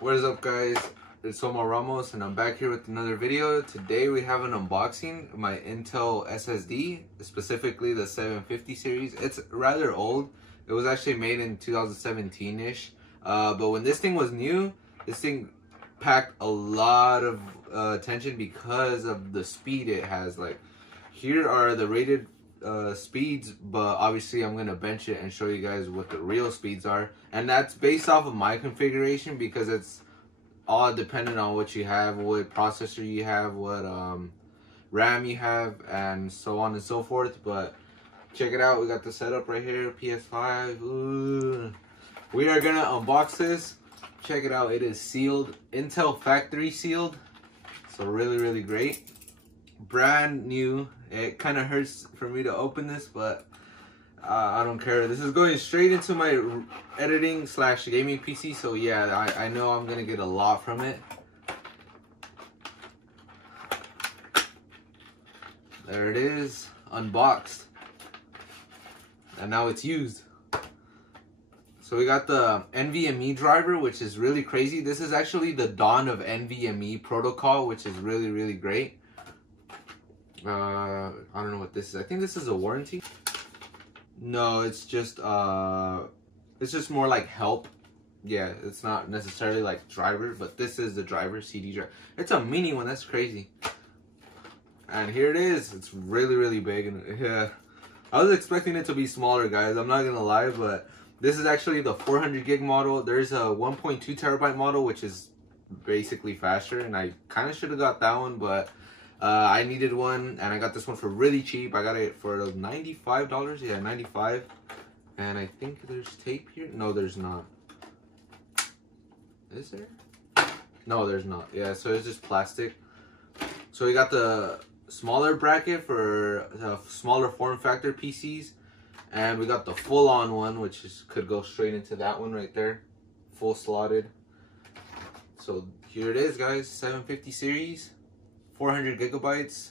What is up, guys? It's Omar Ramos and I'm back here with another video. Today we have an unboxing of my Intel SSD, specifically the 750 series. It's rather old. It was actually made in 2017-ish. But when this thing was new, this thing packed a lot of attention because of the speed it has. Like, here are the rated speeds, but obviously I'm gonna bench it and show you guys what the real speeds are, and that's based off of my configuration because it's all dependent on what you have, what processor you have, what RAM you have, and so on and so forth. But check it out, we got the setup right here, PS5. Ooh. We are gonna unbox this. Check it out, it is sealed, Intel factory sealed, so really great, brand new. It kind of hurts for me to open this, but I don't care. This is going straight into my editing / gaming PC, so yeah, I know I'm gonna get a lot from it. There it is, unboxed, and now it's used. So we got the NVMe driver, which is really crazy. This is actually the dawn of NVMe protocol, which is really great. I don't know what this is. I think this is a warranty. No, it's just more like help. Yeah, it's not necessarily like driver, but this is the driver, CD driver. It's a mini one. That's crazy. And here it is. It's really big, and yeah, I was expecting it to be smaller, guys. I'm not gonna lie, but this is actually the 400 gig model. There's a 1.2 terabyte model, which is basically faster, and I kind of should have got that one, but I needed one, and I got this one for really cheap. I got it for $95. Yeah, 95. And I think there's tape here. No, there's not. Is there? No, there's not. Yeah, so it's just plastic. So we got the smaller bracket for smaller form factor PCs, and we got the full-on one, which could go straight into that one right there, full slotted. So here it is, guys, 750 series. 400 gigabytes.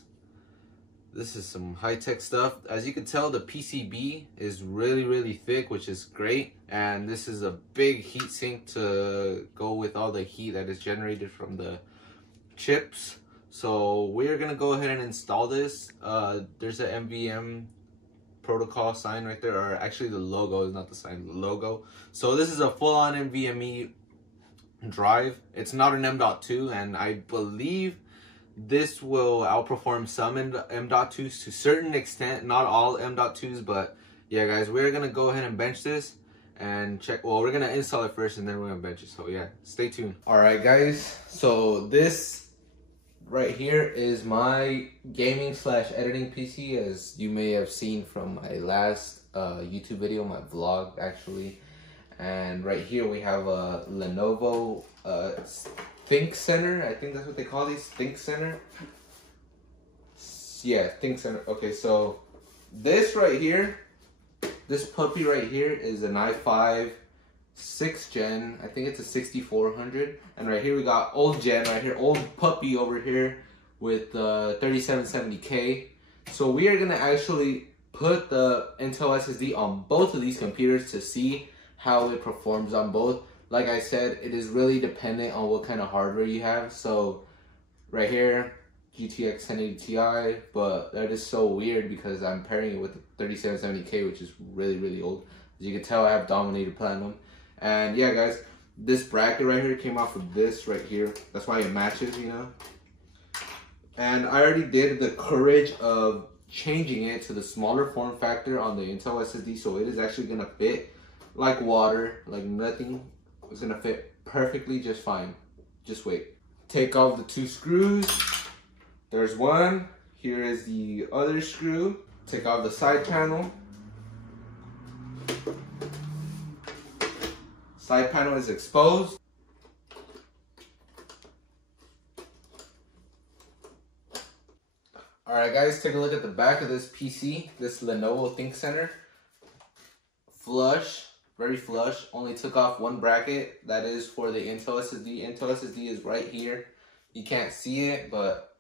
This is some high-tech stuff. As you can tell, the PCB is really thick, which is great. And this is a big heat sink to go with all the heat that is generated from the chips. So we're gonna go ahead and install this. There's an NVMe protocol sign right there, or actually the logo is not the sign, the logo. So this is a full-on NVMe drive. It's not an M.2, and I believe this will outperform some M.2s to a certain extent, not all M.2s, but yeah, guys, we're gonna go ahead and bench this and check. Well, we're gonna install it first and then we're gonna bench it, so yeah, stay tuned. All right, guys, so this right here is my gaming / editing PC, as you may have seen from my last YouTube video, my vlog actually. And right here we have a Lenovo Think Center. I think that's what they call these, Think Center. Yeah, Think Center. Okay, so this right here, this puppy right here is an i5 6th gen. I think it's a 6400. And right here we got old gen right here, old puppy over here with 3770K. So we are gonna actually put the Intel SSD on both of these computers to see how it performs on both. Like I said, it is really dependent on what kind of hardware you have. So right here, GTX 1080 Ti, but that is so weird because I'm pairing it with the 3770K, which is really old. As you can tell, I have dominated platinum. And yeah, guys, this bracket right here came off of this right here. That's why it matches, you know. And I already did the courage of changing it to the smaller form factor on the Intel SSD, so it is actually gonna fit like water, like nothing. It's gonna fit perfectly just fine. Just wait. Take off the 2 screws. There's one. Here is the other screw. Take off the side panel. Side panel is exposed. Alright, guys, take a look at the back of this PC, this Lenovo Think Center. Flush. Very flush. Only took off one bracket. That is for the Intel SSD. Intel SSD is right here. You can't see it, but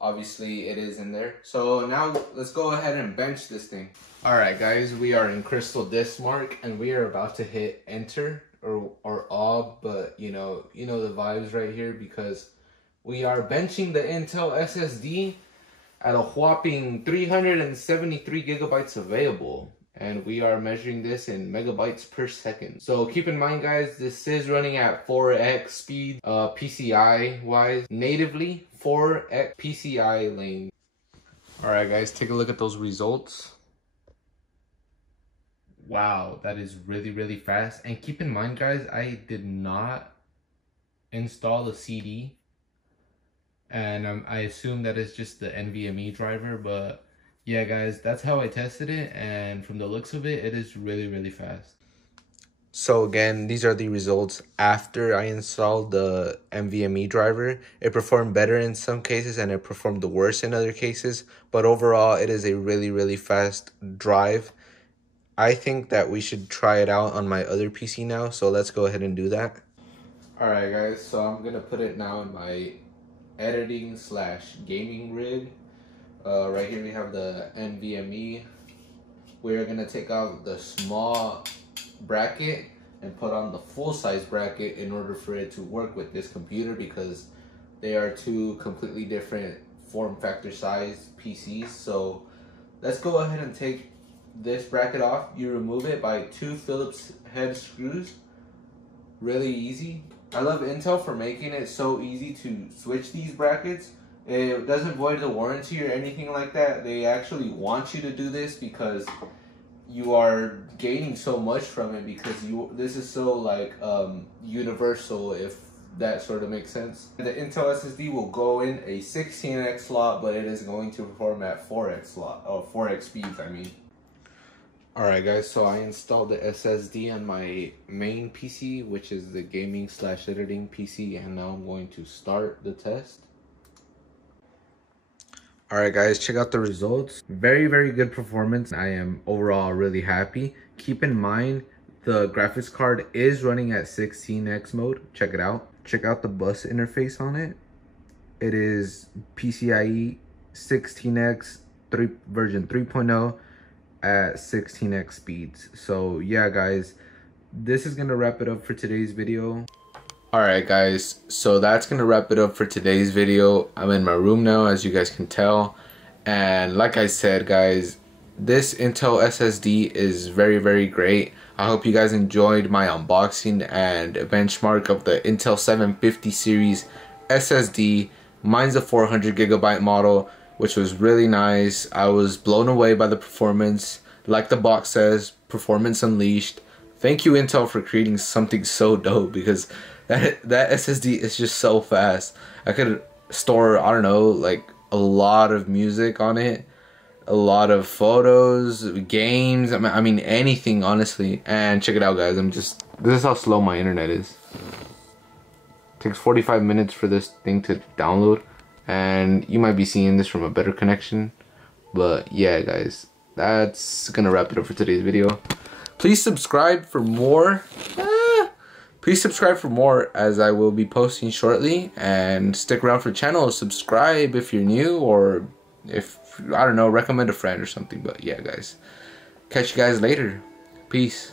obviously it is in there. So now let's go ahead and bench this thing. Alright, guys, we are in Crystal Disk Mark and we are about to hit enter. or awe, but you know the vibes right here, because we are benching the Intel SSD at a whopping 373 gigabytes available, and we are measuring this in megabytes per second. So keep in mind, guys, this is running at 4x speed, PCI wise, natively 4x PCI lane. All right, guys, take a look at those results. Wow, that is really fast. And keep in mind, guys, I did not install the CD, and I assume that is just the NVMe driver. But yeah, guys, that's how I tested it, and from the looks of it, it is really fast. So again, these are the results after I installed the NVMe driver. It performed better in some cases and it performed the worst in other cases, but overall it is a really fast drive. I think that we should try it out on my other PC now, so let's go ahead and do that. Alright, guys, so I'm gonna put it now in my editing / gaming rig. Right here we have the NVMe. We're gonna take out the small bracket and put on the full size bracket in order for it to work with this computer, because they are two completely different form factor size PCs. So let's go ahead and take this bracket off. You remove it by 2 Phillips head screws. Really easy. I love Intel for making it so easy to switch these brackets. It doesn't void the warranty or anything like that. They actually want you to do this because you are gaining so much from it, because this is so like universal, if that sort of makes sense. The Intel SSD will go in a 16x slot, but it is going to perform at 4x slot, or 4x speeds, I mean. Alright, guys, so I installed the SSD on my main PC, which is the gaming / editing PC, and now I'm going to start the test. Alright, guys, check out the results. Very good performance. I am overall really happy. Keep in mind, the graphics card is running at 16x mode. Check it out. Check out the bus interface on it. It is PCIe 16x version 3.0 at 16x speeds. So yeah, guys, this is gonna wrap it up for today's video. Alright, guys, so that's gonna wrap it up for today's video. I'm in my room now, as you guys can tell, and like I said, guys, this Intel SSD is very great. I hope you guys enjoyed my unboxing and benchmark of the Intel 750 series SSD. Mine's a 400 gigabyte model, which was really nice. I was blown away by the performance. Like the box says, performance unleashed. Thank you, Intel, for creating something so dope, because that SSD is just so fast. I could store, I don't know, like a lot of music on it, a lot of photos, games, I mean anything, honestly. And check it out, guys, this is how slow my internet is. It takes 45 minutes for this thing to download, and you might be seeing this from a better connection. But yeah, guys, that's gonna wrap it up for today's video. Please subscribe for more. Please subscribe for more, as I will be posting shortly, and stick around for the channel. Subscribe if you're new, or if, I don't know, recommend a friend or something. But yeah, guys, catch you guys later. Peace.